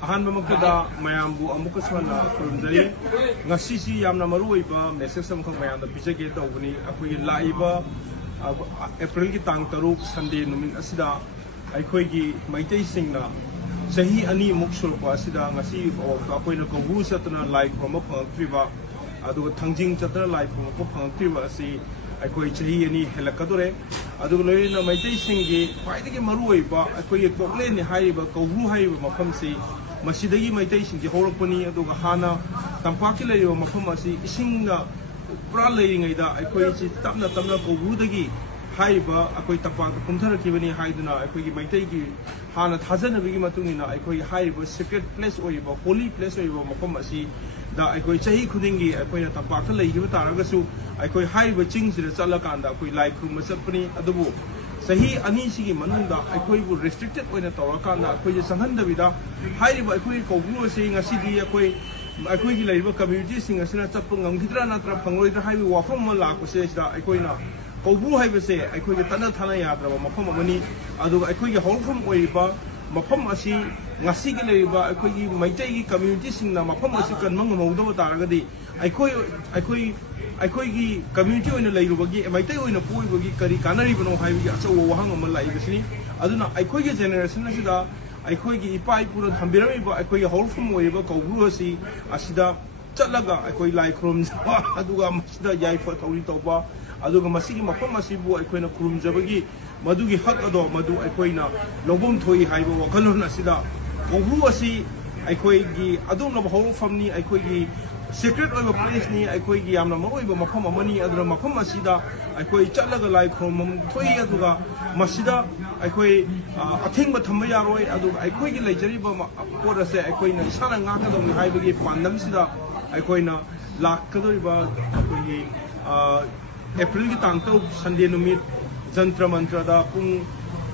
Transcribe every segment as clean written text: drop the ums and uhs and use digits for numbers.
Ahanbamagda Mayambu Amukaswana from the Nasisi Yamna Maruiba, Messam Mayanda Bijake Dogni, Akui Laiba, April Tang Taruk, Sunday Numin Asida, Aikoigi, Maite Singna, Sahi Ani Muksul Asida, Nasi or Kapoina Koubru Satana like from Upon Triva, Adu Tangjing Satana like from Upon Triva, see. Akoi chahi ani helakadore adu loina maitei singi paidagi maruiba akoi kokle ni haiba Koubru haiba mafam si masidagi maitei singi horopani adu hana tampaki leiba mafam asi isingna pura leiringaida akoi chi tamna Koubru dagi haiba akoi tapak kumtharakibani haiduna akoi maitei gi hana thajanabigi matungina akoi haiba secret place oiba holy place oiba mafam asi da akoi chahi khudingi akoi tapak leigiba taragasu Akoi Hairiba Chings in the Salakanda, Akoi like Masapani, Adabu. Sahi Anisi Manunda, Akoi restricted when at Torakanda, Akoi Sahanda Vida, Hairiba Akoi Koubru saying a city, Akoi Labor community sing a senator Pungam Kitrana Trapangoid Highway Wafam Malako says that Akoina. Koubru Highway say, Akoi Tanatana Yadra, Mapama money, Adu Akoi Holfam Oiba, Mapamasi, Nasiki Labor, Akoi Maitegi community sing the Mapamasikan Mangamodo Taragadi, Aikoigi community in the Lairubagi, Maiteo in a Puigi, Karikana, even on Highway, so Wahang Malay, Aduna, Aikoigi generation, Aikoigi Pai Pura Hambira, Aikoigi Holfam Wave, Koubru, Asida, Chalaga, Akoi like Rooms, Aduga Masida Yaifa Toritoba, Aduga Masiki Mapamasibu, Aikoina Kurum Jabagi, Madugi Hakado, Madu Aikoina, Lobum Toi Haibo, Kalona Sida, Koubru, Aikoigi, Aduna Holfamni, Aikoigi. Secret of a place ni Aikoigi Yamna Moiba Mapama money, Adra Mapama Sida, Aikoi Chalaga like from Toyaduga, Masida, Aikoi, a thing but Tamayaroi, Adu, Aikoigi like Jeriba, what I say, Aikoina, Sanangaka, the Haibagi, Pandam Sida, Aikoina, Lakadoriba, Aikoigi, April Tanto, Sunday Numit, Zantra Mantrada, Pung,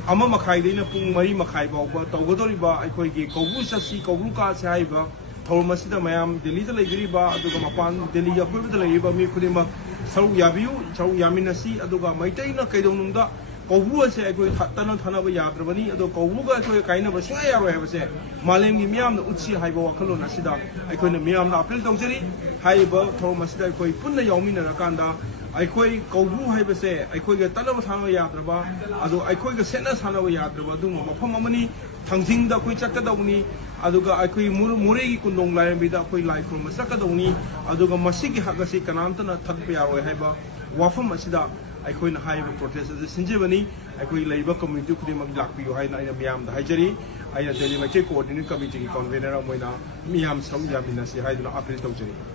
Ama Makaidina, Pung Mari Makaiba, Togodoriba, Aikoigi, Koubru Sasi, Koubruka Saiba. Thouram Asida Mayam, Delhi the Lagriba, Aduga Mapan, Delhi Yabiyu the Lagriba, Mikudima, Saruk Yabiyu, Saruk Yaminasi, Aduga Maitaina Kaidonunda, Koubru say, Tana Tanaba Yadravani, Adu Koubruga, kind of a Shaya, I have said, Malam Miam, the Utsi, Haiba Wakalon Asida, I couldn't Miam, April Tongeri, Hairiba, Thouram Asida, Koi Puna Yamina Rakanda, I koi Koubru have say, I koi get Tanama Yadraba, Adu I koi Senas Hanawa Yadraba, Duma, Pamani, Tangting the Kuchakadoni. Aduga Akui Murigi Kundong Lion Bida Koi like from Masakadoni, Aduga Masiki Hakasi Kanantana Takpia or Heba, Wafam Asida, Akoin High protest the Sinjevani, Akui Labor Community Kudim Lakpi, I Miam the Hajari, I tell you my coordinating committee convener of Miam Sam Yaminasi, Hydra April Togeri.